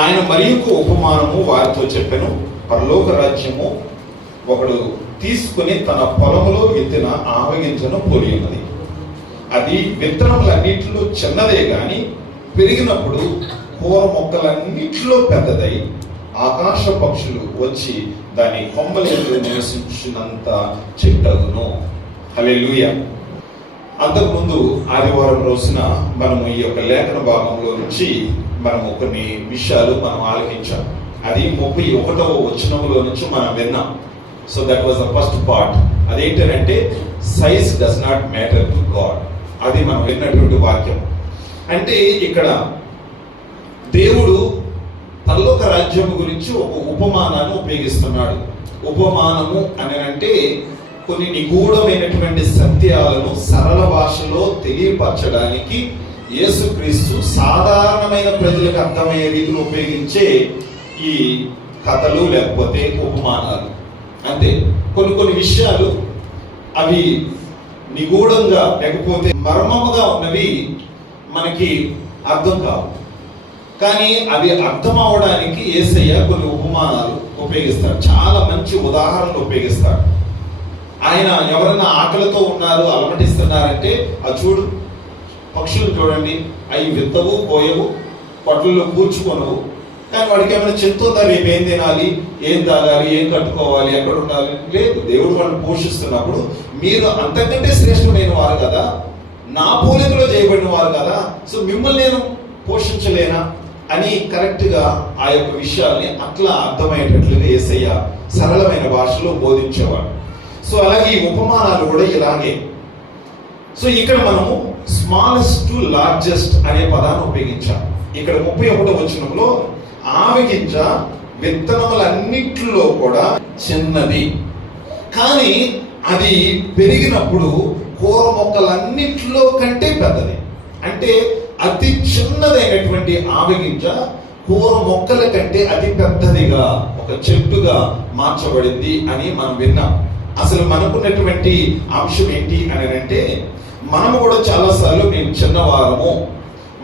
ఆయన మరియుకు ఉపమానము వారితో చెప్పెను, పరలోక రాజ్యము ఒకడు తీసుకుని తన పొలములో విత్తిన ఆవగింజను పోలి ఉన్నది. అది విత్తనములన్నిటిలో చిన్నదే గాని పెరిగినప్పుడు కూర మొక్కలన్నిటిలో పెద్దదై ఆకాశ పక్షులు వచ్చి దాని కొమ్మలందు నివసించినంత చెట్టగును. హల్లెలూయా. అంతకుముందు ఆదివారం రోజున మనము ఈ యొక్క లేఖన భాగంలో నుంచి మనము కొన్ని విషయాలు మనం ఆలకించాం. అది 31వ వచనంలో నుంచి మనం విన్నాం. So that was the first part. అదేంటంటే size does not matter to God. అది మనం విన్నటువంటి వాక్యం. అంటే ఇక్కడ దేవుడు పరలోక రాజ్యం గురించి ఒక ఉపమానాన్ని ఉపయోగిస్తున్నాడు. ఉపమానము అని అంటే కొన్ని నిగూఢమైనటువంటి సత్యాలను సరళ భాషలో తెలియపరచడానికి యేసుక్రీస్తు సాధారణమైన ప్రజలకు అర్థమయ్యే రీతిలో ఉపయోగించే ఈ కథలు లేకపోతే ఉపమానాలు. అంతే. కొన్ని విషయాలు అవి నిగూఢంగా లేకపోతే మర్మముగా ఉన్నవి మనకి అర్థం కావు, కానీ అవి అర్థం అవడానికి యేసయ్య కొన్ని ఉపమానాలు ఉపయోగిస్తాడు. చాలా మంచి ఉదాహరణలు ఉపయోగిస్తాడు. ఆయన ఎవరైనా ఆకలితో ఉన్నారు, అలమటిస్తున్నారంటే అది చూడు, పక్షులు చూడండి, అవి విత్తవు, కోయవు, పొట్టల్లో కూర్చుకొనవు, కానీ వాడికి ఏమైనా చింతుందా, రేపు ఏం తినాలి, ఏం తాగాలి, ఏం కట్టుకోవాలి, ఎక్కడ ఉండాలి? లేదు. దేవుడు వాళ్ళని పోషిస్తున్నప్పుడు మీరు అంతకంటే శ్రేష్టమైన వారు కదా, నా పోలికలో చేయబడిన వారు కదా, సో మిమ్మల్ని నేను పోషించలేనా అని కరెక్ట్గా ఆ యొక్క విషయాల్ని అట్లా అర్థమయ్యేటట్లుగా యేసయ్య సరళమైన భాషలో బోధించేవాడు. సో అలాగే ఈ ఉపమానాలు కూడా ఇలాగే. సో ఇక్కడ మనము స్మాలెస్ట్ టు లార్జెస్ట్ అనే పదాన్ని ఉపయోగించాం. ఇక్కడ 31వ వచనంలో ఆవగింజ విత్తనములన్నిటిలో కూడా చిన్నది, కానీ అది పెరిగినప్పుడు కూర మొక్కలన్నిటిలో కంటే పెద్దది. అంటే అతి చిన్నదైనటువంటి ఆవగింజ కూర మొక్కల కంటే అతి పెద్దదిగా ఒక చెట్టుగా మార్చబడింది అని మనం విన్నాం. అసలు మనకున్నటువంటి అంశం ఏంటి అని అంటే, మనము కూడా చాలాసార్లు మేము చిన్నవారము,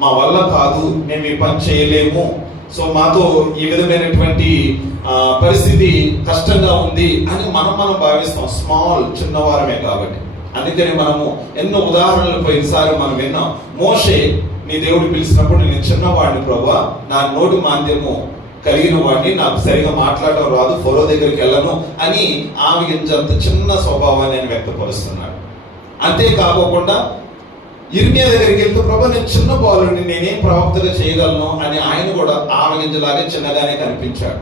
మా వల్ల కాదు, మేము ఈ పని చేయలేము, సో మాతో ఈ విధమైనటువంటి పరిస్థితి కష్టంగా ఉంది అని మనం భావిస్తాం. స్మాల్, చిన్నవారమే కాబట్టి. అందుకని మనము ఎన్నో ఉదాహరణలు పోయినసారి మనం విన్నాం. మోషే, నీ దేవుడు పిలిచినప్పుడు నేను చిన్నవాడిని ప్రభువా, నా నోటి మాంద్యము కలిగిన వాడిని, నాకు సరిగా మాట్లాడడం రాదు, ఫరో దగ్గరికి వెళ్ళను అని ఆవగింజంత చిన్న స్వభావాన్ని ఆయన వ్యక్తపరుస్తున్నాడు. అంతేకాకుండా ఇర్మియా దగ్గరికి వెళ్తూ ప్రభా నేను చిన్న బాలుడిని, నేనేం ప్రవక్తగా చేయగలను అని ఆయన కూడా ఆవగింజలాగే చిన్నగానే కనిపించాడు.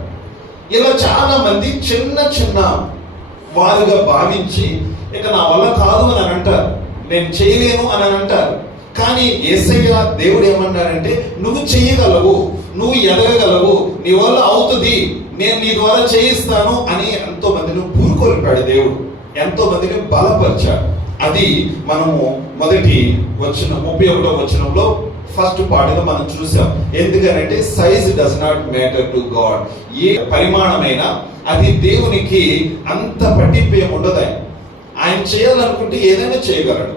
ఇలా చాలా మంది చిన్న చిన్న వారుగా భావించి ఇక నా వల్ల కాదు అని అంటారు, నేను చేయలేను అని అంటారు. కానీ యేసయ్య దేవుడు ఏమన్నాడంటే, నువ్వు చేయగలవు, నువ్వు ఎదగగలవు, నీ వల్ల అవుతుంది, నేను నీ ద్వారా చేయిస్తాను అని ఎంతో మందిని పూరుకొల్పాడు దేవుడు, ఎంతో మందిని బలపరిచాడు. అది మనము మొదటి 31వ వచనంలో ఫస్ట్ పార్ట్గా మనం చూసాం. ఎందుకనంటే size does not matter to God. ఏ పరిమాణమైనా అది దేవునికి అంత పట్టింపు ఏమి ఉండదు. ఆయన చేయాలనుకుంటే ఏదైనా చేయగలడు.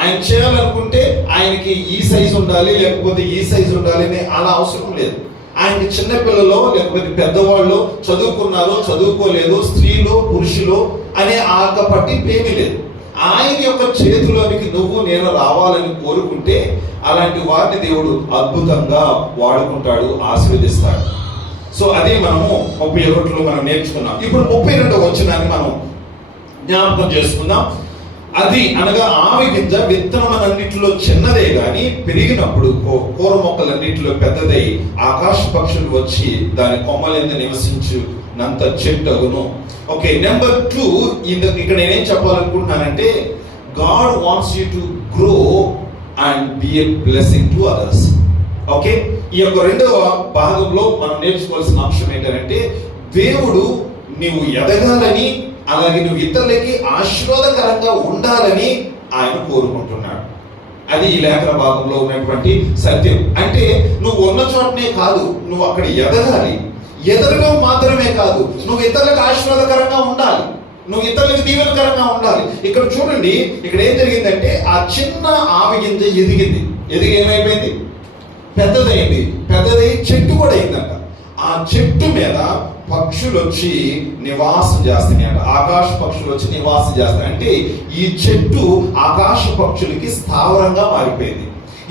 ఆయన చేయాలనుకుంటే ఆయనకి ఈ సైజు ఉండాలి లేకపోతే ఈ సైజు ఉండాలి అని అలా అవసరం లేదు. ఆయనకి చిన్నపిల్లలో లేకపోతే పెద్దవాళ్ళు, చదువుకున్నారో చదువుకోలేదు, స్త్రీలో పురుషులు అనే ఆ పట్టింపు ఏమీ లేదు. ఆయన యొక్క చేతిలోనికి నువ్వు నేను రావాలని కోరుకుంటే అలాంటి వారిని దేవుడు అద్భుతంగా వాడుకుంటాడు, ఆశీర్వదిస్తాడు. సో అదే మనము 31లో మనం నేర్చుకున్నాం. ఇప్పుడు 32వ వచనాన్ని మనం జ్ఞాపకం చేసుకుందాం. అది అనగా ఆవగింజ విత్తనమన్నిటిలో చిన్నదే గాని పెరిగినప్పుడు కూర మొక్కలన్నిటిలో పెద్దదై ఆకాశ పక్షులు వచ్చి దాని కొమ్మలందు నివసించునంత చెట్టగును. ఓకే, నెంబర్ 2, ఇక్కడ నేనేం చెప్పాలనుకుంటున్నానంటే, God wants you to grow and be a blessing to others. Okay, ఈ యొక్క 2వ భాగంలో మనం నేర్చుకోవాల్సిన అంశం ఏంటంటే, దేవుడు నీవు ఎదగాలని, అలాగే నువ్వు ఇతరులకి ఆశీర్వాదకరంగా ఉండాలని ఆయన కోరుకుంటున్నాడు. అది ఈ లేఖన భాగంలో ఉన్నటువంటి సత్యం. అంటే నువ్వు ఉన్న చోటనే కాదు, నువ్వు అక్కడ ఎదగాలి. ఎదగడం మాత్రమే కాదు, నువ్వు ఇతరులకు ఆశీర్వాదకరంగా ఉండాలి, నువ్వు ఇతరులకు దీవెనకరంగా ఉండాలి. ఇక్కడ చూడండి, ఇక్కడ ఏం జరిగిందంటే ఆ చిన్న ఆవగింజ ఎదిగి ఏమైపోయింది? పెద్దదై చెట్టు కూడా అయిందంట. ఆ చెట్టు మీద పక్షులు వచ్చి నివాసం చేస్తున్నాయంట. ఆకాశ పక్షులు వచ్చి నివాసం చేస్తాయి. అంటే ఈ చెట్టు ఆకాశ పక్షులకి స్థావరంగా మారిపోయింది.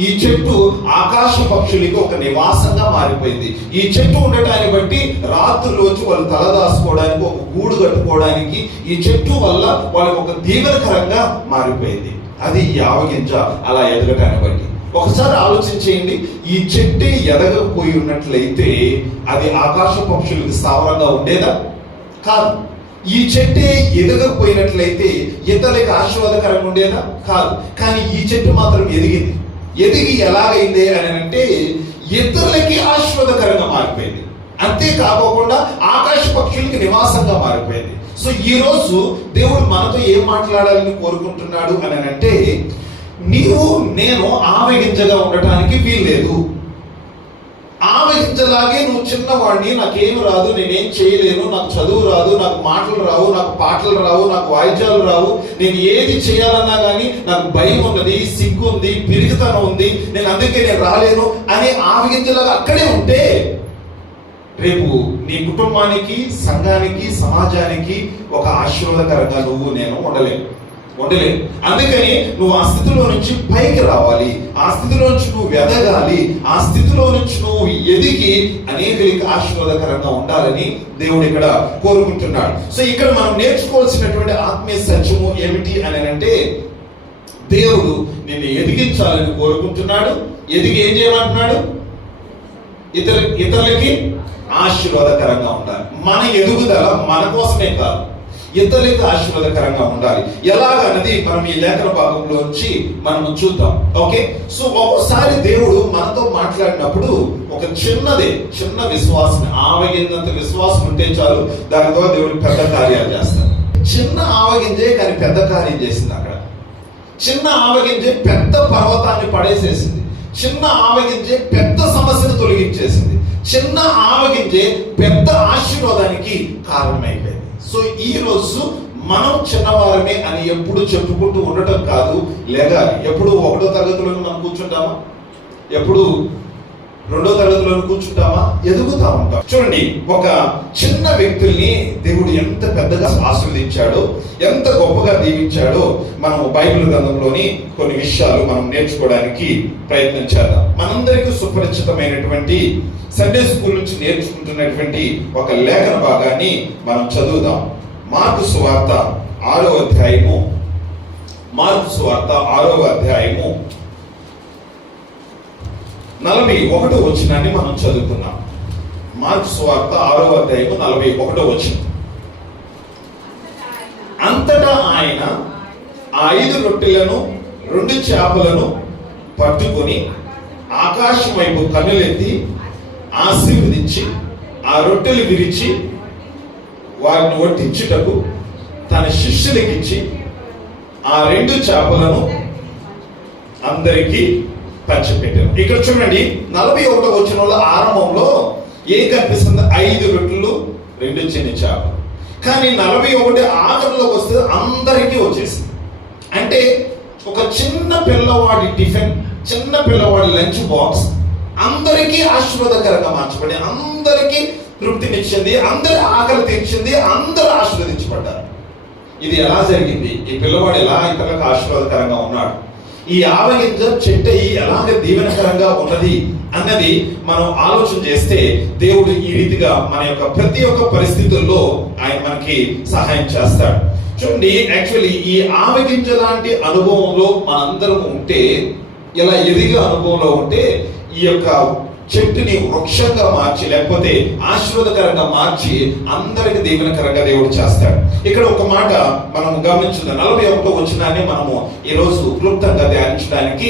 ఈ చెట్టు ఆకాశ పక్షులకి ఒక నివాసంగా మారిపోయింది. ఈ చెట్టు ఉండటాన్ని బట్టి రాత్రులు వచ్చి వాళ్ళు తలదాసుకోవడానికి, ఒక గూడు కట్టుకోవడానికి ఈ చెట్టు వల్ల వాళ్ళకి ఒక దీవెనకరంగా మారిపోయింది. అది ఈ ఆవగింజ అలా ఎదగటాన్ని బట్టి. ఒకసారి ఆలోచించేయండి, ఈ చెట్టు ఎదగకపోయి ఉన్నట్లయితే అది ఆకాశ పక్షులకి స్థావరంగా ఉండేదా? కాదు. ఈ చెట్టే ఎదగకపోయినట్లయితే ఇతరులకి ఆశీర్వాదకరంగా ఉండేదా? కాదు. కానీ ఈ చెట్టు మాత్రం ఎదిగి ఎలాగైంది అని అంటే ఇతరులకి ఆశీర్వాదకరంగా మారిపోయింది. అంతేకాకుండా ఆకాశ పక్షులకి నివాసంగా మారిపోయింది. సో ఈ రోజు దేవుడు మనతో ఏం మాట్లాడాలని కోరుకుంటున్నాడు అని అంటే, నేను ఆవగింజగా ఉండటానికి వీల్లేదు. ఆవగింజలాగే నువ్వు చిన్నవాడిని, నాకేమి రాదు, నేనేం చేయలేను, నాకు చదువు రాదు, నాకు మాటలు రావు, నాకు పాటలు రావు, నాకు వాయిద్యాలు రావు, నేను ఏది చేయాలన్నా కానీ నాకు భయం ఉన్నది, సిగ్గు ఉంది, పిరికితనం ఉంది, అందుకే నేను రాలేను అనే ఆవగింజలాగా అక్కడే ఉంటే రేపు నీ కుటుంబానికి, సంఘానికి, సమాజానికి ఒక ఆశీర్వాదకరంగా నేను ఉండలేను. అందుకని నువ్వు ఆ స్థితిలో నుంచి పైకి రావాలి, ఆ స్థితిలో నుంచి నువ్వు ఎదగాలి, ఆ స్థితిలో నుంచి నువ్వు ఎదిగి అనేకులకి ఆశీర్వాదకరంగా ఉండాలని దేవుడు ఇక్కడ కోరుకుంటున్నాడు. సో ఇక్కడ మనం నేర్చుకోవాల్సినటువంటి ఆత్మీయ సత్యము ఏమిటి అని అంటే, దేవుడు నిన్ను ఎదిగించాలని కోరుకుంటున్నాడు. ఎదిగి ఏం చేయమంటున్నాడు? ఇతరులకి ఆశీర్వాదకరంగా ఉండాలి. మన ఎదుగుదల మన కోసమే కాదు, ఇతరులకు ఆశీర్వాదకరంగా ఉండాలి. ఎలాగన్నది మనం ఈ లేఖన భాగంలోంచి మనం చూద్దాం. ఓకే, సో ఒక్కోసారి దేవుడు మనతో మాట్లాడినప్పుడు ఒక చిన్న విశ్వాసం, ఆవగింజంత విశ్వాసం ఉంటే చాలు, దానితో దేవుడు పెద్ద కార్యాలు చేస్తాడు. చిన్న ఆవగింజే కానీ పెద్ద కార్యం చేసింది. అక్కడ చిన్న ఆవగింజే పెద్ద పర్వతాన్ని పడేసేసింది. చిన్న ఆవగింజే పెద్ద సమస్యను తొలగించేసింది. చిన్న ఆవగింజే పెద్ద ఆశీర్వాదానికి కారణమైపోయింది. సో ఈ రోజు మనం చిన్నవారమే అని ఎప్పుడు చెప్పుకుంటూ ఉండటం కాదు, లేగాలి. ఎప్పుడు 1వ తరగతిలోనూ మనం కూర్చుంటామా? ఎప్పుడు 2వ తరగతిలోనూ కూర్చుంటామా? ఎదుగుతా ఉంటాం. చూడండి, ఒక చిన్న వ్యక్తుల్ని దేవుడు ఎంత పెద్దగా ఆశీర్వదించాడో, ఎంత గొప్పగా దీవించాడో మనం బైబిల్ గ్రంథంలోని కొన్ని విషయాలు మనం నేర్చుకోవడానికి ప్రయత్నం చేద్దాం. మనందరికీ సుపరిచితమైనటువంటి సండే స్కూల్ నుంచి నేర్చుకుంటున్నటువంటి ఒక లేఖన భాగాన్ని మనం చదువుదాం. మార్కు సువార్త 6వ అధ్యాయము 41వ వచనాన్ని మనం చదువుతున్నాం. మార్కు సువార్త 6వ అధ్యాయము 41వ వచనం. అంతటా ఆయన ఆ 5 రొట్టెలను 2 చేపలను పట్టుకొని ఆకాశం వైపు కన్నులెత్తి ఆశీర్వదించి ఆ రొట్టెలు విరిచి వారిని వడ్డించుటకు తన శిష్యులకిచ్చి ఆ 2 చేపలను అందరికీ పంచిపెట్టారు. ఇక్కడ చూడండి, 41వ వచనంలో ఆరంభంలో ఏం కనిపిస్తుంది? 5 రొట్టెలు 2 చిన్న చేపలు. కానీ 41 ఆఖరిలోకి వస్తే అందరికీ వచ్చేసింది. అంటే ఒక చిన్న పిల్లవాడి టిఫిన్, చిన్న పిల్లవాడి లంచ్ బాక్స్ అందరికీ ఆశీర్వాదకరంగా మార్చబడి, అందరికీ తృప్తినిచ్చింది, అందరి ఆకలి తీర్చింది, అందరూ ఆశీర్వదించబడ్డారు. ఇది ఎలా జరిగింది? ఈ పిల్లవాడు ఎలా ఇతరులకు ఆశీర్వాదకరంగా ఉన్నాడు? ఈ ఆవగింజ చెట్టు ఎలాగ దీవెనకరంగా ఉన్నది అన్నది మనం ఆలోచన చేస్తే దేవుడు ఈ రీతిగా మన యొక్క ప్రతి ఒక్క పరిస్థితుల్లో ఆయన మనకి సహాయం చేస్తాడు. చూడండి, యాక్చువల్లీ ఈ ఆవగింజ లాంటి అనుభవంలో మనందరం ఉంటే, ఇలా ఎదిగే అనుభవంలో ఉంటే ఈ యొక్క చెట్టుని వృక్షంగా మార్చి, లేకపోతే ఆశీర్వాదకరంగా మార్చి అందరికి దీవెనకరంగా దేవుడు చేస్తాడు. ఇక్కడ ఒక మాట మనం గమనించుదాం. 41వ వచనాన్ని మనము ఈరోజు క్లుప్తంగా ధ్యానించడానికి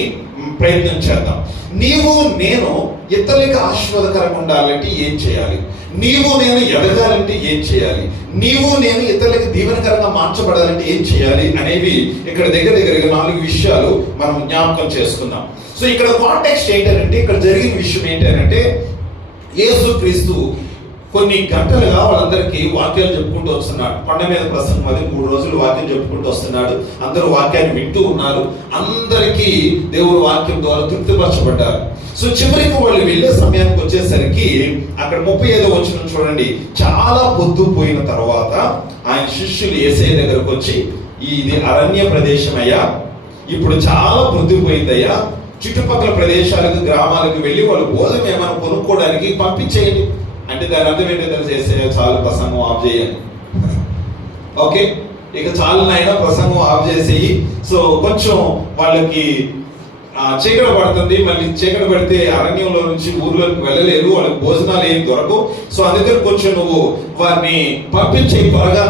ప్రయత్నం చేద్దాం. నీవు నేను ఇతరులకు ఆశీర్వాదకరంగా ఉండాలంటే ఏం చేయాలి? నీవు నేను ఎదగాలంటే ఏం చేయాలి? నీవు నేను ఇతరులకు దీవెనకరంగా మార్చబడాలంటే ఏం చేయాలి అనేవి ఇక్కడ దగ్గరగా 4 విషయాలు మనం జ్ఞాపకం చేసుకుందాం. సో ఇక్కడ కాంటెక్స్ట్ ఏంటంటే, ఇక్కడ జరిగిన విషయం ఏంటంటే, యేసుక్రీస్తు కొన్ని గంటలుగా వాళ్ళందరికీ వాక్యాలు చెప్పుకుంటూ వస్తున్నాడు. కొండ మీద ప్రసంగం అది 3 రోజులు వాక్యం చెప్పుకుంటూ వస్తున్నాడు. అందరూ వాక్యాన్ని వింటూ ఉన్నారు. అందరికీ దేవుడు వాక్యం ద్వారా తృప్తిపరచబడ్డారు. సో చివరికి వాళ్ళు వెళ్ళే సమయానికి వచ్చేసరికి అక్కడ 35వ వచనం చూడండి. చాలా పొద్దుపోయిన తర్వాత ఆయన శిష్యులు యేసయ్య దగ్గరకు వచ్చి, ఇది అరణ్య ప్రదేశం అయ్యా, ఇప్పుడు చాలా పొద్దుపోయిందయ్యా, చుట్టుపక్కల ప్రదేశాలకు గ్రామాలకు వెళ్ళి వాళ్ళు భోజనం ఏమైనా కొనుక్కోవడానికి పంపించేయండి అంటే దాని అర్థం ఏంటో తెలిసేసే చాలు, ప్రసంగం ఆఫ్ చేయండి. ఓకే, ఇక చాలు నాయన ప్రసంగం ఆఫ్ చేసేయి. సో కొంచెం వాళ్ళకి చీకటి పడుతుంది, మళ్ళీ చీకటి పడితే అరణ్యంలో నుంచి ఊర్లోకి వెళ్ళలేరు, వాళ్ళకి భోజనాలు ఏం దొరకవు. సో అందుకని కొంచెం నువ్వు వారిని పంపించేయి, త్వరగా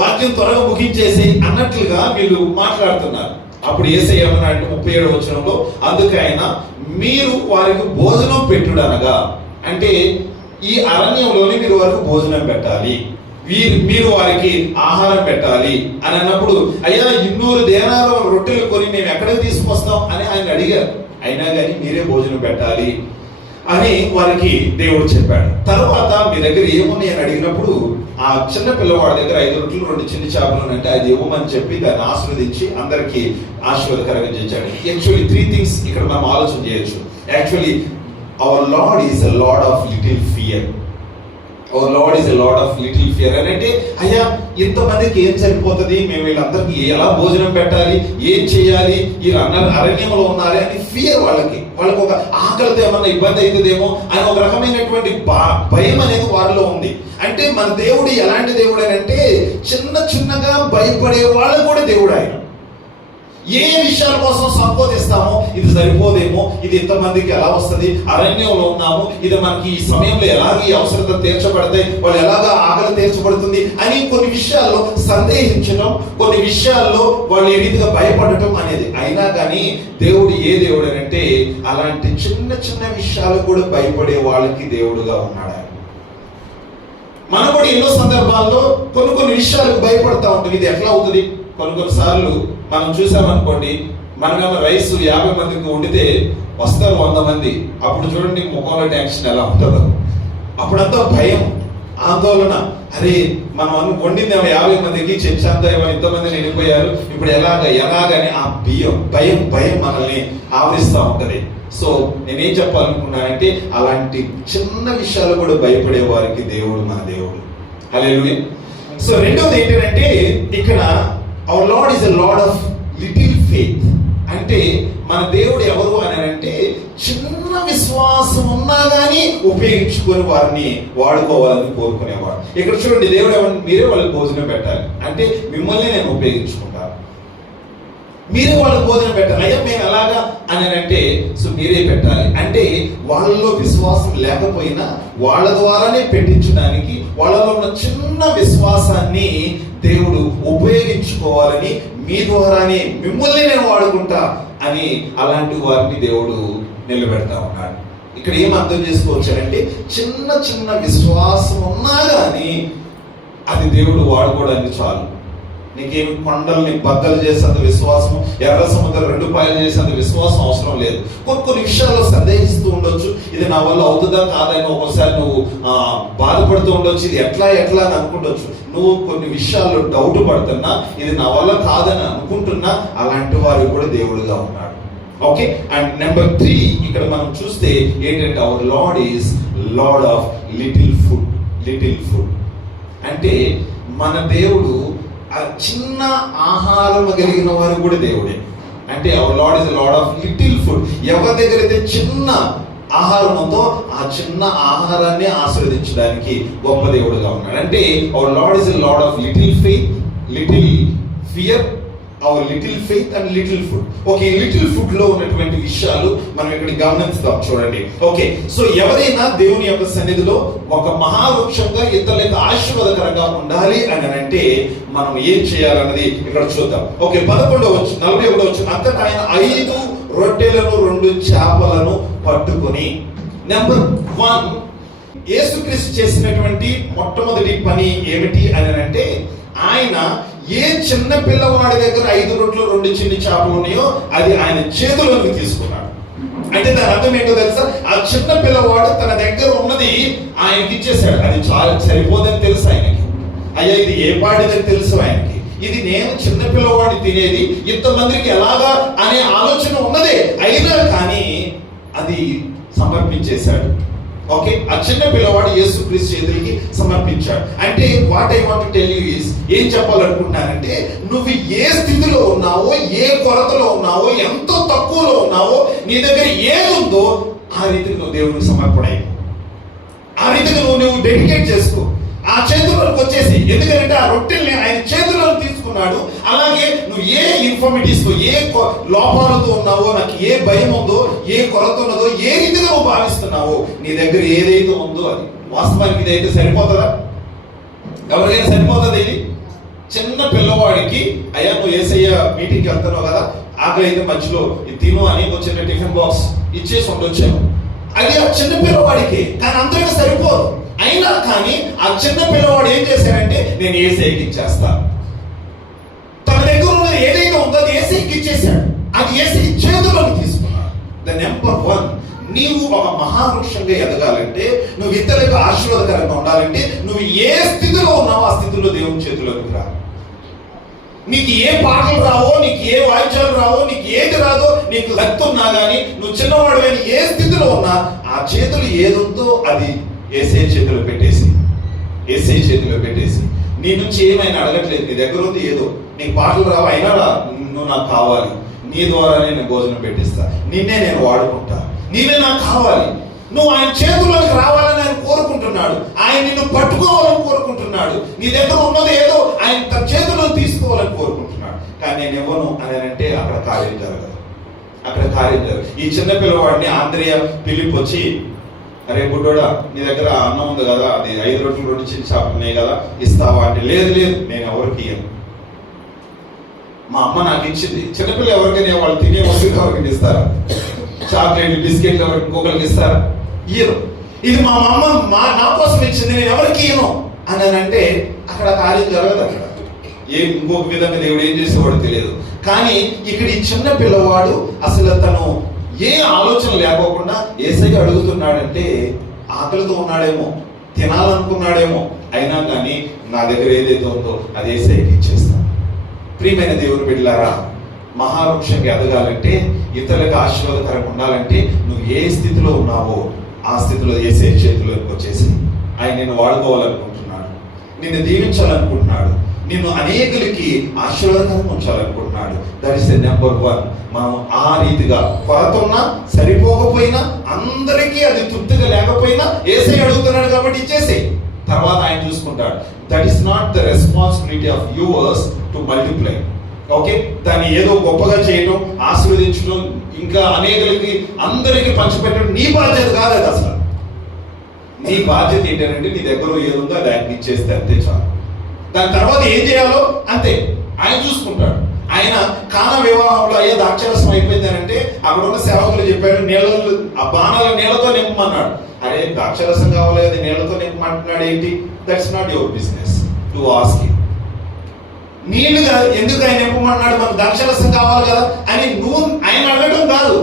వాక్యం త్వరగా ముగించేసి అన్నట్లుగా వీళ్ళు మాట్లాడుతున్నారు. అప్పుడు యేసయ్య ఏమన్నాడు 37వ వచనంలో, అందుకే ఆయన మీరు వారికి భోజనం పెట్టుడనగా, అంటే ఈ అరణ్యంలోని మీరు వారికి భోజనం పెట్టాలి, మీరు వారికి ఆహారం పెట్టాలి అని అన్నప్పుడు, అయ్యా 200 దేనాల రొట్టెలు కొని మేము ఎక్కడికి తీసుకొస్తాం అని ఆయన అడిగారు. అయినా కానీ మీరే భోజనం పెట్టాలి అని వారికి దేవుడు చెప్పాడు. తర్వాత మీ దగ్గర ఏమున్నాయి అని అడిగినప్పుడు ఆ చిన్న పిల్లవాడి దగ్గర 5 రొట్టెలు 2 చిన్న చేపలు అంటే అది ఇవ్వమని చెప్పి దాన్ని ఆశీర్వదించి అందరికీ ఆశీర్వాదకరంగా చేశాడు. యాక్చువల్లీ 3 థింగ్స్ ఇక్కడ మనం ఆలోచన చేయొచ్చు. Actually our lord is a lord of little fear. Our lord is a lord of little fear అని అంటే, అయ్యా ఇంతమందికి ఏం సరిపోతుంది, మేము వీళ్ళందరికీ ఎలా భోజనం పెట్టాలి, ఏం చేయాలి, ఈ అరణ్యంలో ఉన్నారు అని ఫియర్. వాళ్ళకి ఒక ఆకలితో ఏమన్నా ఇబ్బంది అవుతుందేమో అని ఒక రకమైనటువంటి భయం అనేది వారిలో ఉంది. అంటే మన దేవుడు ఎలాంటి దేవుడు అని అంటే, చిన్నగా భయపడే వాళ్ళు కూడా దేవుడు ఆయన. ఏ విషయాల కోసం సంబోధిస్తామో, ఇది సరిపోదేమో, ఇది ఇంతమందికి ఎలా వస్తుంది, అరణ్యంలో ఉన్నాము, ఇది మనకి ఈ సమయంలో ఎలాగ ఈ అవసరత తీర్చబడతాయి, వాళ్ళు ఎలాగా ఆకలి తీర్చబడుతుంది అని కొన్ని విషయాల్లో సందేహించడం, కొన్ని విషయాల్లో వాళ్ళు ఏ రీతిగా భయపడటం అనేది. అయినా కానీ దేవుడు ఏ దేవుడు అని అంటే, అలాంటి చిన్న విషయాలు కూడా భయపడే వాళ్ళకి దేవుడుగా ఉన్నాడు. మనం కూడా ఎన్నో సందర్భాల్లో కొన్ని విషయాలకు భయపడతా ఉంటాం. ఇది ఎట్లా అవుతుంది, కొన్నిసార్లు మనం చూసామనుకోండి, మనమేమో రైస్ 50 మందికి వండితే వస్తారు 100 మంది. అప్పుడు చూడండి ముఖంలో టెన్షన్ ఎలా ఉంటుందో. అప్పుడంతా భయం, ఆందోళన. అరే మనం వండింది 50 మందికి, చర్చంతా ఇంతమంది నిండిపోయారు, ఇప్పుడు ఎలాగని ఆ భయం మనల్ని ఆవరిస్తూ ఉంటది. సో నేనేం చెప్పాలనుకున్నానంటే, అలాంటి చిన్న విషయాలు కూడా భయపడే వారికి దేవుడు మన దేవుడు. హల్లెలూయా. సో రెండవది ఏంటంటే, ఇక్కడ our lord is a lord of little faith. అంటే మన దేవుడు ఎవరు అని అంటే, చిన్న విశ్వాసం ఉన్నా కానీ ఉపయోగించుకొని వారిని వాడుకోవాలని కోరుకునేవాడు. ఇక్కడ చూడండి, దేవుడు ఎవరు, మీరే వాళ్ళకి భోజనం పెట్టాలి అంటే మిమ్మల్ని నేను ఉపయోగించుకుంటాను, మీరే వాళ్ళకి భోజనం పెట్టాలి. అయ్యా మేము ఎలాగా అని అంటే, సో మీరే పెట్టాలి అంటే వాళ్ళలో విశ్వాసం లేకపోయినా వాళ్ళ ద్వారానే పెట్టించడానికి, వాళ్ళలో ఉన్న చిన్న విశ్వాసాన్ని దేవుడు ఉపయోగించుకోవాలని, మీ ద్వారానే మిమ్మల్ని నేను వాడుకుంటా అని అలాంటి వారిని దేవుడు నిలబెడతా ఉన్నాడు. ఇక్కడ ఏం అర్థం చేసుకోవచ్చారంటే, చిన్న విశ్వాసం ఉన్నా కానీ అది దేవుడు వాడుకోవడానికి చాలు. నీకేమి కొండల్ని బద్దలు చేసేంత విశ్వాసం, ఎర్ర సముద్రం 2 పాయలు చేసేంత విశ్వాసం అవసరం లేదు. కొన్ని విషయాల్లో సందేహిస్తూ ఉండొచ్చు, ఇది నా వల్ల అవుతుందా కాదని ఒకసారి నువ్వు బాధపడుతూ ఉండొచ్చు, ఇది ఎట్లా అని అనుకుంటొచ్చు. నువ్వు కొన్ని విషయాల్లో డౌట్ పడుతున్నా, ఇది నా వల్ల కాదని అనుకుంటున్నా, అలాంటి వారికి కూడా దేవుడుగా ఉన్నాడు. ఓకే. అండ్ నెంబర్ 3 ఇక్కడ మనం చూస్తే ఏంటంటే, our lord is lord of little food. అంటే మన దేవుడు ఆ చిన్న ఆహారం కలిగిన వారు కూడా దేవుడే. అంటే our lord is lord of little food. ఎవరి దగ్గర అయితే చిన్న ఆహారం ఉందో ఆ చిన్న ఆహారాన్ని ఆస్వాదించడానికి గొప్ప దేవుడుగా ఉన్నాడు. అంటే our lord is lord of little faith, little fear, our little faith and little food. Okay, little food లో ఉన్నటువంటి విషయాలు మనం ఇక్కడ గమనిస్తాం. చూడండి. ఓకే, సో ఎవరైనా దేవుని యొక్క సన్నిధిలో ఒక మహావృక్షంగా ఇతరులకు ఆశీర్వాదకరంగా ఉండాలి అని అంటే మనం ఏం చేయాలన్నది ఇక్కడ చూద్దాం. ఓకే, 41 అంతటా ఆయన 5 రొట్టెలను 2 చేపలను పట్టుకొని, నెంబర్ 1 యేసుక్రీస్తు చేసినటువంటి మొట్టమొదటి పని ఏమిటి అని అంటే, ఆయన ఏ చిన్న పిల్లవాడి దగ్గర 5 రొట్టెలు 2 చిన్న చేపలు ఉన్నాయో అది ఆయన చేతుల్లోకి తీసుకున్నాడు. అంటే దాని అర్థం ఏంటో తెలుసా? ఆ చిన్న పిల్లవాడు తన దగ్గర ఉన్నది ఆయనకి ఇచ్చేసాడు. అది చాలా సరిపోదని తెలుసు ఆయనకి. అయ్యా ఇది ఏ పాడిదని తెలుసు ఆయనకి. ఇది నేను చిన్న పిల్లవాడి తినేది ఇంతమందికి ఎలాగా అనే ఆలోచన ఉన్నదే. అయినా కానీ అది సమర్పించేశాడు. ఓకే, ఆ చిన్న పిల్లవాడు యేసుక్రీస్తు చేతులకి సమర్పించాడు. అంటే what I want to tell you is, ఏం చెప్పాలనుకుంటున్నానంటే, నువ్వు ఏ స్థితిలో ఉన్నావో, ఏ కొరతలో ఉన్నావో, ఎంతో తక్కువలో ఉన్నావో, నీ దగ్గర ఏది ఉందో ఆ రీతికి నువ్వు దేవునికి సమర్పణై, ఆ రీతికి నువ్వు డెడికేట్ చేసుకో. ఆ చేతుల్లోకి వచ్చేసి, ఎందుకంటే ఆ రొట్టెల్ని ఆయన చేతుల్లో తీసుకున్నాడు. అలాగే నువ్వు ఏ ఇన్ఫర్మిటీస్, ఏ లోపాలతో ఉన్నావో, నాకు ఏ భయం ఉందో, ఏ కొరత ఉన్నదో, ఏ రీతిగా నువ్వు భావిస్తున్నావో, నీ దగ్గర ఏదైతే ఉందో అది వాస్తవానికి ఇదైతే సరిపోతుందా? ఎవరికైనా సరిపోతుంది? ఇది చిన్న పిల్లవాడికి, అయ్యా నువ్వు యేసయ్య మీటింగ్కి వెళ్తున్నావు కదా, ఆకలి అయితే మధ్యలో ఇది తిను అని వచ్చిన టిఫిన్ బాక్స్ ఇచ్చేసి ఉండొచ్చాము. అది ఆ చిన్న పిల్లవాడికి, కానీ అందరికీ సరిపోదు. అయినా కానీ ఆ చిన్న పిల్లవాడు ఏం చేశాడంటే, నేను యేసయ్యకి ఇచ్చేస్తాను. తన దగ్గర ఉన్నది ఏదైతే ఉందో అది యేసయ్యకి ఇచ్చేశాడు. అది యేసయ్య చేతుల్లోకి తీసుకున్నాడు. ద నెంబర్ 1, నీవు ఒక మహావృక్షంగా ఎదగాలంటే, నువ్వు ఇతరులకు ఆశీర్వాదకరంగా ఉండాలంటే, నువ్వు ఏ స్థితిలో ఉన్నావో ఆ స్థితిలో దేవుని చేతిలోకి రా. నీకు ఏ పాటలు రావో, నీకు ఏ వాయిద్యాలు రావో, నీకు ఏది రాదో, నీకు లక్తి ఉన్నా కానీ, నువ్వు చిన్నవాడు కానీ ఏ స్థితిలో ఉన్నా ఆ చేతులు ఏదుందో అది యేసయ్య చేతిలో పెట్టేసి, యేసయ్య చేతిలో పెట్టేసి, నీ నుంచి ఏమైనా అడగట్లేదు. నీ దగ్గర ఉంది ఏదో, నీకు పాటలు రావు, అయినా నువ్వు నాకు కావాలి, నీ ద్వారానే నేను భోజనం పెట్టిస్తా, నిన్నే నేను వాడుకుంటా, నీవే నాకు కావాలి. నువ్వు ఆయన చేతుల్లోకి రావాలని ఆయన కోరుకుంటున్నాడు. ఆయన నిన్ను పట్టుకోవాలని కోరుకుంటున్నాడు. నీ దగ్గర ఉన్నది ఏదో ఆయన తన చేతుల్లో తీసుకోవాలని కోరుకుంటున్నాడు. కానీ నేను ఇవ్వను అని అంటే అక్కడ కార్యం జరగదు, అక్కడ కార్యం జరగదు. ఈ చిన్న పిల్లవాడిని ఆంధ్రియ పిలిపి వచ్చి, అరే గుడ్డోడా, నీ దగ్గర అన్నం ఉంది కదా, అది 5 రొట్టెలు 2 చిన్న చేపలు ఉన్నాయి కదా, ఇస్తావా అంటే, లేదు లేదు నేను ఎవరికి ఇయ్యను, మా అమ్మ నాకు ఇచ్చింది. చిన్నపిల్లలు ఎవరికైనా వాళ్ళు తినే వస్తువులు ఎవరికైనా ఇస్తారా? చాక్లెట్లు, బిస్కెట్లు ఎవరికి ఇంకొకరికి ఇస్తారా? ఇయ్యరు. ఇది మా అమ్మ నా కోసం ఇచ్చింది, నేను ఎవరికి ఇయ్యను అని అంటే అక్కడ కార్యం జరగదు. అక్కడ ఇంకొక విధంగా దేవుడు ఏం చేసేవాడు తెలియదు. కానీ ఇక్కడ ఈ చిన్న పిల్లవాడు అసలు తను ఏ ఆలోచన లేకోకుండా యేసయ్య అడుగుతున్నాడంటే, ఆకలితో ఉన్నాడేమో, తినాలనుకున్నాడేమో, అయినా కానీ నా దగ్గర ఏదైతే ఉందో అది యేసయ్యకి ఇచ్చేస్తాను. ప్రియమైన దేవుని బిడ్డలారా, మహావృక్షంగా ఎదగాలంటే, ఇతరులకు ఆశీర్వాదకరంగా ఉండాలంటే, నువ్వు ఏ స్థితిలో ఉన్నావో ఆ స్థితిలో యేసయ్య చేతిలోకి వచ్చేసి ఆయన నిన్ను వాడుకోవాలనుకుంటున్నాడు, నిన్ను దీవించాలనుకుంటున్నాడు, నిన్ను అనేకులకి ఆశీర్వాదకరంగా ఉంచాలనుకుంటున్నాడు. That is the number 1. మనం ఆ రీతిగా కొరత ఉన్నా, సరిపోకపోయినా, అందరికీ అది తృప్తిగా లేకపోయినా యేసయ్య అడుగుతున్నాడు కాబట్టి ఇచ్చేసేయ్, తర్వాత ఆయన చూసుకుంటాడు. That is not the responsibility of yours to multiply. Okay, దాన్ని ఏదో గొప్పగా చేయడం, ఆశీర్వదించడం, ఇంకా అనేకులకి అందరికీ పంచిపెట్టడం నీ బాధ్యత కాదు. అది అసలు నీ బాధ్యత ఏంటంటే, నీ దగ్గర ఏదుందో అది ఆయనకి ఇచ్చేస్తే అంతే చాలు. దాని తర్వాత ఏం చేయాలో అంతే ఆయన చూసుకుంటాడు. ఆయన కానా వివాహంలో అయ్యే ద్రాక్షారసం అయిపోయింది అని అంటే, అక్కడ ఉన్న సేవకులు చెప్పాడు, నీళ్ళలో ఆ బాణాల నీళ్ళతో నింపమన్నాడు. అరే ద్రాక్షారసం కావాలి, అది నీళ్ళతో నింపమంటున్నాడు ఏంటి? That's not your business to ask him. నీళ్లుగా ఎందుకు ఆయన నింపమన్నాడు? మనకు ద్రాక్షారసం కావాలి కదా అని నువ్వు ఆయన అడగడం కాదు.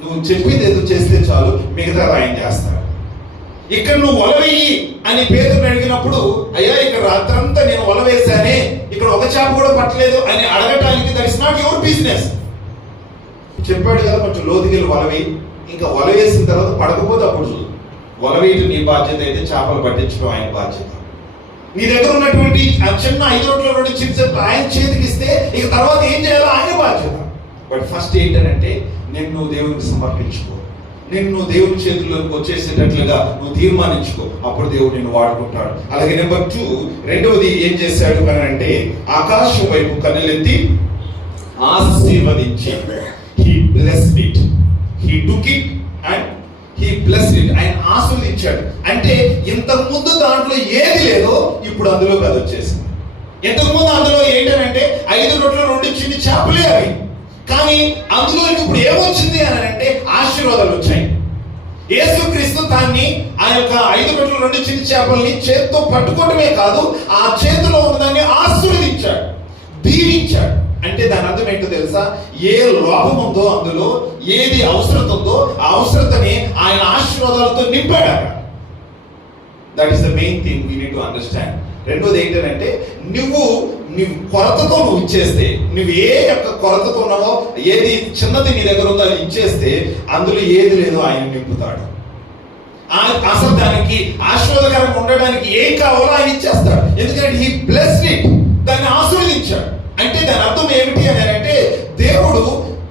నువ్వు చెప్పింది ఏదో చేస్తే చాలు, మిగతా ఆయన చేస్తాడు. ఇక్కడ నువ్వు వలవేయి అని పేదను అడిగినప్పుడు, అయ్యా ఇక్కడ రాత్రంతా నేను వల వేశానే, ఇక్కడ ఒక చేప కూడా పట్టలేదు అని అడగటానికి that is not your business. చెప్పాడు కదా, కొంచెం లోతుకెళ్ళి వలవేయి, ఇంకా వల వేసిన తర్వాత పడకపోతే అప్పుడు చూడు. వలవేయటం నీ బాధ్యత అయితే చేపలు పట్టించడం ఆయన బాధ్యత. నీ దగ్గర ఉన్నటువంటి ఆ చిన్న 5 రొట్టెల 2 చిప్స్ ఆయన చేతికి ఇస్తే ఇక తర్వాత ఏం చేయాలో ఆయన బాధ్యత. బట్ ఫస్ట్ ఏంటంటే, నిన్ను దేవునికి సమర్పించుకో, నిన్ను దేవుని చేతుల్లోకి వచ్చేసేటట్లుగా నువ్వు తీర్మానించుకో, అప్పుడు దేవుడు నిన్ను వాడుకుంటాడు. అలాగే నెంబర్ 2, రెండవది ఏం చేశాడు అని అంటే, ఆకాశం వైపు కన్నులెత్తి ఆశీర్వదించి, he blessed it, he took it and he blessed it. ఆయన ఆశీర్వదించాడు. అంటే ఇంతకు ముందు దాంట్లో ఏది లేదో ఇప్పుడు అందులోకి అది వచ్చేసింది. ఇంతకు ముందు అందులో ఏంటంటే 5 రొట్టెలు 2 చిన్న చేపలే అవి. కానీ అందులో ఇప్పుడు ఏమొచ్చింది అని అంటే ఆశీర్వాదాలు వచ్చాయి. యేసుక్రీస్తు దాన్ని ఆ యొక్క 5 రొట్టెలు 2 చిన్న చేపల్ని చేత్తో పట్టుకోవటమే కాదు, ఆ చేతిలో ఉన్నదాన్ని ఆశీర్వదించాడు, దీవించాడు. అంటే దాని అర్థం ఏంటో తెలుసా? ఏ లోపం ఉందో అందులో, ఏది అవసరత ఉందో ఆ అవసరతని ఆయన ఆశీర్వాదాలతో నింపాడు. That is the main thing we need to understand. రెండోది ఏంటంటే, నువ్వు కొరతతో నువ్వు ఇచ్చేస్తే, నువ్వు ఏ యొక్క కొరతతో ఉన్నావో, ఏది చిన్నది నీ దగ్గర ఉందో అది ఇచ్చేస్తే అందులో ఏది లేదో ఆయన నింపుతాడు. అసలు దానికి ఆశీర్వాదకరంగా ఉండడానికి ఏం కావాలో ఆయన ఇచ్చేస్తాడు. ఎందుకంటే హీ బ్లెస్డ్ ఇట్, దాన్ని ఆశీర్వదించాడు. అంటే దాని అర్థం ఏమిటి అని అంటే, దేవుడు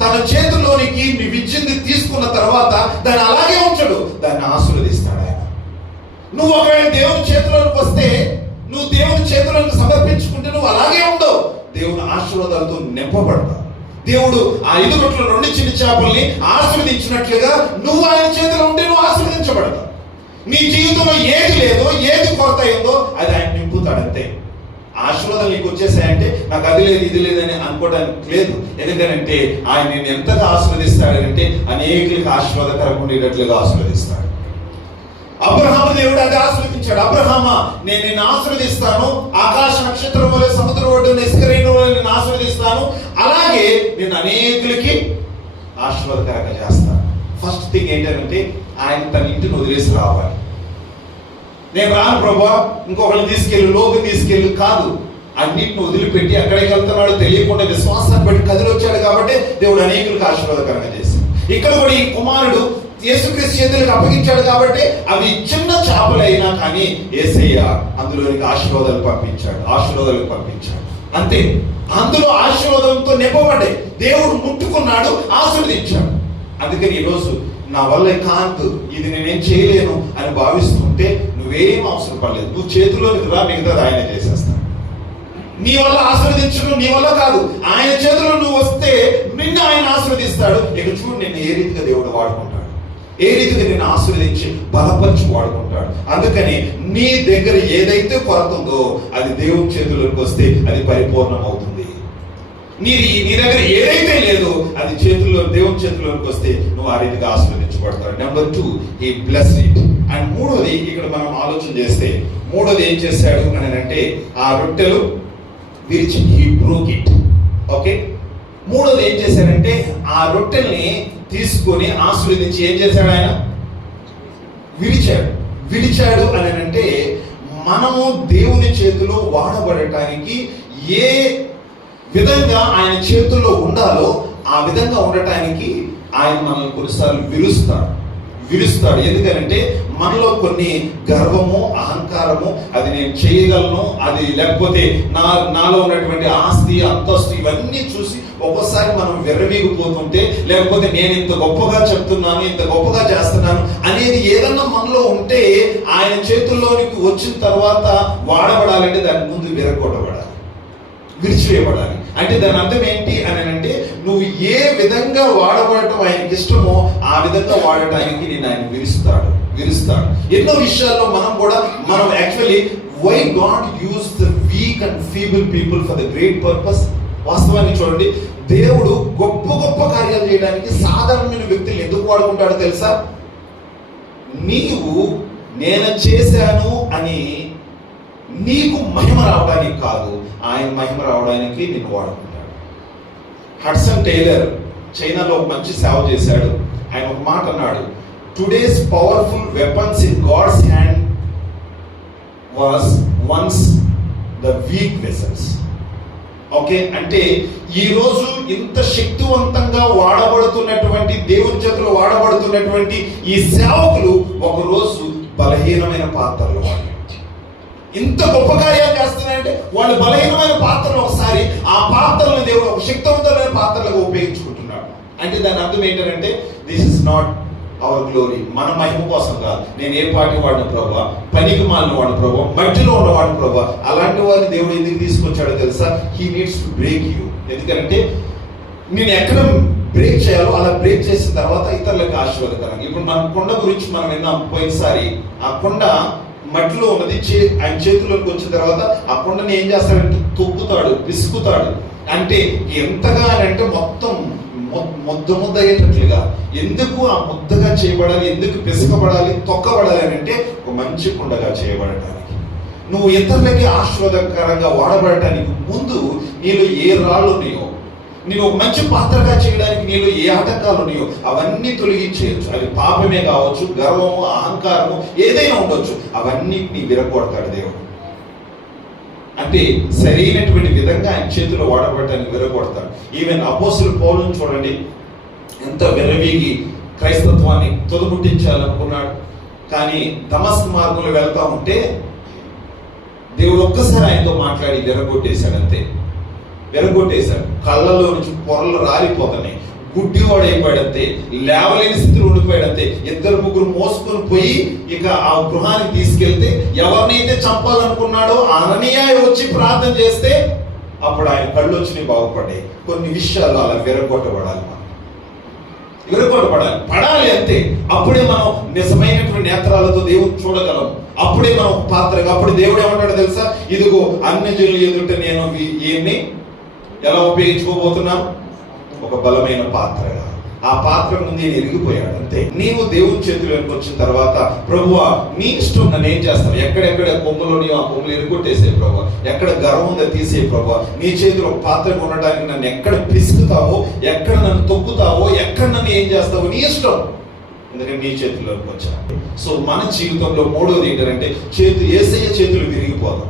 తన చేతుల్లోనికి నువ్వు ఇచ్చింది తీసుకున్న తర్వాత దాన్ని అలాగే ఉంచడు, దాన్ని ఆశీర్వదిస్తాడు ఆయన. నువ్వు ఒకవేళ దేవుని చేతిలోకి వస్తే, నువ్వు దేవుని చేతులను సమర్పించుకుంటే నువ్వు అలాగే ఉండవు, దేవుని ఆశీర్వాదాలతో నింపబడతావు. దేవుడు ఆ 5 రొట్టెలు 2 చిన్న చేపల్ని ఆశీర్వదించినట్లుగా నువ్వు ఆయన చేతిలో ఉంటే నువ్వు ఆశీర్వదించబడతావు. నీ జీవితంలో ఏది లేదో, ఏది కొరత అయిందో అది ఆయన నింపుతాడు. అంతే. ఆశీర్వాదాలు నీకు వచ్చేసాయంటే నాకు అది లేదు ఇది లేదని అనుకోవడానికి లేదు. ఎందుకంటే ఆయన నేను ఎంతగా ఆశీర్వదిస్తాడంటే అనేకులకు ఆశీర్వాదకరంగా ఉండేటట్లుగా ఆశీర్వదిస్తాడు. అబ్రహాము దేవుడు అది ఆశీర్వదించాడు. అబ్రహామా, నేను నిన్ను ఆశీర్వదిస్తాను, ఆకాశ నక్షత్రం వలె సముద్ర ఒడ్డున ఇసుక రేణువుల వలె నిన్ను ఆశీర్వదిస్తాను, అలాగే నేను అనేకులకి ఆశీర్వాదకరంగా చేస్తాను. ఫస్ట్ థింగ్ ఏంటంటే, ఆయన తన ఇంటిని వదిలేసి రావాలి. నేను రాను ప్రభా, ఇంకొకరిని తీసుకెళ్ళి లోకి తీసుకెళ్ళి కాదు, అన్నింటిని వదిలిపెట్టి ఎక్కడికి వెళ్తున్నాడో తెలియకుండా విశ్వాసాన్ని బట్టి కదిలొచ్చాడు. కాబట్టి దేవుడు అనేకులకు ఆశీర్వాదకరంగా చేశాడు. ఇక్కడ కూడా ఈ కుమారుడు యేసుక్రీస్తు చేతులకు అప్పగించాడు. కాబట్టి అవి చిన్న చేపలైనా కానీ యేసయ్య అందులోనికి ఆశీర్వాదాలు పంపించాడు. అంతే. అందులో ఆశీర్వాదంతో నింపబడ్డాయి. దేవుడు ముట్టుకున్నాడు, ఆశీర్వదించాడు. అందుకని ఈరోజు నా వల్ల కాదు, ఇది నేనేం చేయలేను అని భావిస్తుంటే నువ్వేం అవసరం పడలేదు. నువ్వు చేతిలోనికి రా, మిగతాది ఆయన చేసేస్తాడు. నీ వల్ల ఆశీర్వదించడం నీ వల్ల కాదు, ఆయన చేతిలో నువ్వు వస్తే నిన్ను ఆయన ఆశీర్వదిస్తాడు. ఇక చూడు, నిన్ను ఏ రీతిగా దేవుడు వాడుకుంటాడు, ఏ రీతిగా నిన్ను ఆశీర్వదించి బలపరిచి వాడుకుంటాడు. అందుకని నీ దగ్గర ఏదైతే కొరత ఉందో అది దేవుని చేతుల్లోకి వస్తే అది పరిపూర్ణం అవుతుంది. నీ దగ్గర ఏదైతే లేదో అది దేవుని చేతుల్లోకి వస్తే నువ్వు ఆ రీతిగా ఆశీర్వదించబడతాడు. Number 2, he blessed it. And మూడోది, ఇక్కడ మనం ఆలోచన చేస్తే మూడోది ఏం చేశాడు అని అంటే, ఆ రొట్టెలు విరిచి he broke it. ఓకే. మూడోది ఏం చేశాడంటే, ఆ రొట్టెల్ని తీసుకొని ఆశీర్వదించి ఏం చేశాడు? ఆయన విడిచాడు అని అంటే, మనము దేవుని చేతిలో వాడబడటానికి ఏ విధంగా ఆయన చేతుల్లో ఉండాలో ఆ విధంగా ఉండటానికి ఆయన మనల్ని కొన్నిసార్లు విరుస్తాడు. ఎందుకంటే మనలో కొన్ని గర్వము, అహంకారము, అది నేను చేయగలను, అది లేకపోతే నాలో ఉన్నటువంటి ఆస్తి, అంతస్తు, ఇవన్నీ చూసి ఒక్కోసారి మనం విర్రవీగిపోతుంటే, లేకపోతే నేను ఇంత గొప్పగా చెప్తున్నాను, ఇంత గొప్పగా చేస్తున్నాను అనేది ఏదన్నా మనలో ఉంటే, ఆయన చేతుల్లోనికి వచ్చిన తర్వాత వాడబడాలంటే దాని ముందు విరిచివేయబడాలి. అంటే దాని అర్థం ఏంటి అని అంటే, నువ్వు ఏ విధంగా వాడబడటం ఆయనకి ఇష్టమో ఆ విధంగా వాడటానికి నేను ఆయన విరుస్తాడు. ఎన్నో విషయాల్లో మనం actually why god use the weak and feeble people for the great purpose. వాస్తవాన్ని చూడండి, దేవుడు గొప్ప కార్యాలు చేయడానికి సాధారణమైన వ్యక్తులు ఎందుకు వాడుకుంటాడో తెలుసా? నీవు నేను చేశాను అని నీకు మహిమ రావడానికి కాదు, ఆయన మహిమ రావడానికి నిన్ను వాడుకుంటాడు. హడ్సన్ టైలర్ చైనాలో ఒక మంచి సేవ చేశాడు. ఆయన ఒక మాట అన్నాడు, today's powerful weapons in god's hand was once the weak vessels. Okay. అంటే ఈ రోజు ఇంత శక్తివంతంగా వాడబడుతున్నటువంటి, దేవుని చేతిలో వాడబడుతున్నటువంటి ఈ సేవకులు ఒకరోజు బలహీనమైన పాత్రలు వాళ్ళు. ఇంత గొప్ప కార్యాలు చేస్తున్నాయంటే వాళ్ళు బలహీనమైన పాత్రలు ఒకసారి ఆ పాత్రలను దేవుడు ఒక శక్తివంతమైన పాత్రలుగా ఉపయోగించుకుంటున్నాడు. అంటే దాని అర్థం ఏంటంటే, this is not our glory, మన మహిమ కోసం కాదు. నేను ఏ పార్టీ వాడిన ప్రభావ, పనికి మాలిన వాడిన ప్రభావ, మధ్యలో ఉన్నవాడిన ప్రభావ, అలాంటి వారిని దేవుడు ఎందుకు తీసుకొచ్చాడో తెలుసా? He needs to break you. ఎందుకంటే నేను ఎక్కడ బ్రేక్ చేయాలో అలా బ్రేక్ చేసిన తర్వాత ఇతరులకు ఆశీర్వాదకరంగా. ఇప్పుడు మన కొండ గురించి మనం విన్నాం పోయినసారి. ఆ కొండ మట్టిలో ఉన్నది, ఆయన చేతుల్లోకి వచ్చిన తర్వాత ఆ కొండని ఏం చేస్తాడంటే తొక్కుతాడు, పిసుకుతాడు. అంటే ఎంతగా అంటే మొత్తం ముద్ద అయ్యేటట్లుగా. ఎందుకు ఆ ముద్దగా చేయబడాలి, ఎందుకు పిసుకబడాలి, తొక్కబడాలి అని అంటే ఒక మంచి కొండగా చేయబడటానికి. నువ్వు ఇతరులకి ఆశీర్వాదకరంగా వాడబడటానికి ముందు నీలో ఏ రాళ్ళు ఉన్నాయో, నేను ఒక మంచి పాత్రగా చేయడానికి నీలో ఏ ఆటంకాలు ఉన్నాయో అవన్నీ తొలగించేయచ్చు. అది పాపమే కావచ్చు, గర్వము, అహంకారము ఏదైనా ఉండొచ్చు, అవన్నిటిని విరగొడతాడు దేవుడు. అంటే సరైనటువంటి విధంగా ఆయన చేతిలో వాడబడటానికి విరగొడతాడు. ఈవెన్ అపోస్తలుడు పౌలును చూడండి, ఎంత విర్రవీగి క్రైస్తత్వాన్ని తొలముట్టించాలనుకున్నాడు. కానీ దమస్కు మార్గంలో వెళ్తా ఉంటే దేవుడు ఒక్కసారి ఆయనతో మాట్లాడి విరగొట్టేశాడు. అంతే, విరగొట్టేశాడు. కళ్ళలో నుంచి పొరలు రాలిపోతున్నాయి. గుడ్డివాడు అయిపోయాడంతే, లేవలేని స్థితిలో ఉండిపోయాడంతే. 2-3 మోసుకొని పోయి ఇక ఆ గృహానికి తీసుకెళ్తే ఎవరినైతే చంపాలనుకున్నాడో అననీయ వచ్చి ప్రార్థన చేస్తే అప్పుడు ఆయన కళ్ళు వచ్చి బాగుపడ్డాయి. కొన్ని విషయాలు అలా విరగొట్టబడాలి, పడాలి అంతే. అప్పుడే మనం నిజమైనటువంటి నేత్రాలతో దేవుని చూడగలం. అప్పుడే మనం పాత్రగా, అప్పుడు దేవుడు ఏమంటాడో తెలుసా, ఇదిగో అన్యజనుల ఎదుట నేను ఈయన్ని ఎలా ఉపయోగించుకోబోతున్నాను, ఒక బలమైన పాత్రగా. ఆ పాత్ర ముందు నేను ఎరిగిపోయాడు అంతే. నీవు దేవుని చేతిలోకి వచ్చిన తర్వాత, ప్రభువా నీ ఇష్టం, నన్ను ఏం చేస్తాను, ఎక్కడెక్కడ కొమ్ములు నీవు ఆ కొమ్ములు ఎరుగుకొట్టేసే ప్రభువా, ఎక్కడ గర్వం ఉందో తీసే ప్రభువా, నీ చేతిలో పాత్రగా ఉండడానికి నన్ను ఎక్కడ పిసుకుతావో, ఎక్కడ నన్ను తొక్కుతావో, ఎక్కడ నన్ను ఏం చేస్తావో నీ ఇష్టం, ఎందుకంటే నీ చేతిలోకి వచ్చాను. సో మన జీవితంలో మూడోది ఏంటంటే యేసయ్య చేతులు విరిగిపోదాం.